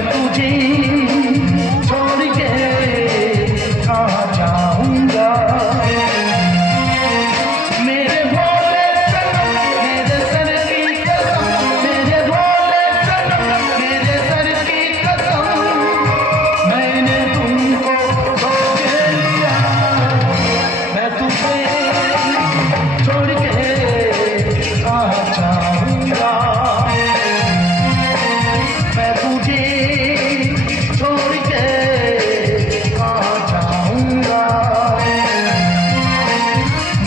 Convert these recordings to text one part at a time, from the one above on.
मैं तुझे छोड़ के कहाँ जाऊंगा। मेरे भोले सनम मेरे सर की कसम, मेरे भोले सनम मेरे सर की कसम, मैंने तुमको धोखे लिया। मैं तुझे छोड़ के कहाँ जाऊंगा। मैं तुझे छोड़ के कहाँ जाऊंगा।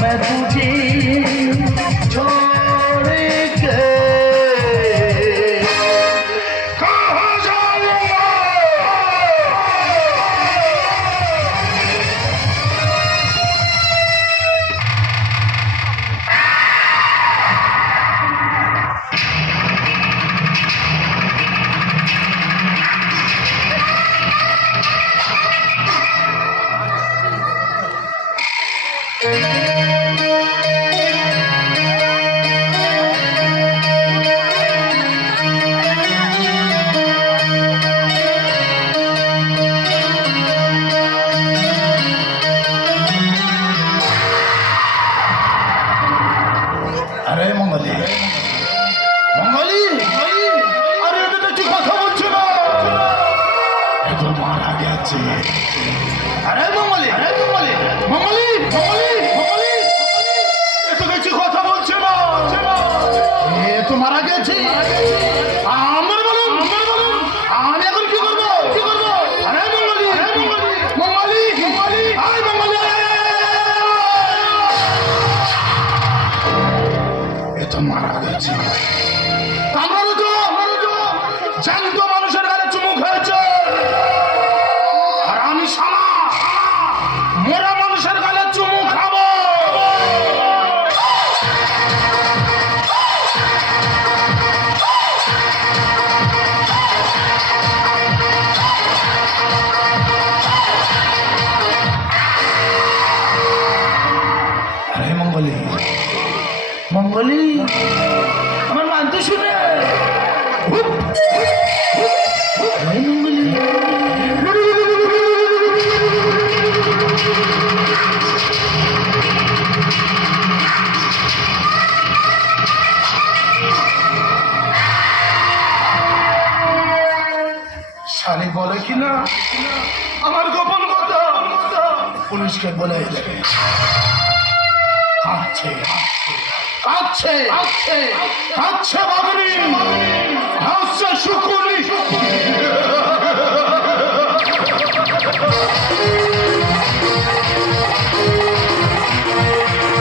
मैं तुझे छोड़ के कहाँ जाऊंगा। अरे मंगली मंगली, अरे এটা তো ঠিক কথা বলছো না, এ তো মারা গেছে। আরে मंगली मंगली मंगली मंगली, এ তো ঠিক কথা বলছো না, এ তো মারা গেছে। আমার বলুন আমি এখন কি করব? আরে मंगली मंगली আরে मंगली, এ তো মারা গেছে। আমরা তো জ্যান্ত মানুষের গালে চুমু খেয়েছে, আর আমি শালা মরা মানুষের গালে চুমু খাবো। আরে मंगली मंगली, আমার মানতে শুনে আরে मंगली, শালি বলে কিনা আমার গোপন কথা পুলিশকে বলে দেবে। কাঁদছে কাঁদছে কাঁদছে বাবরি, হাসছে শুকুনি,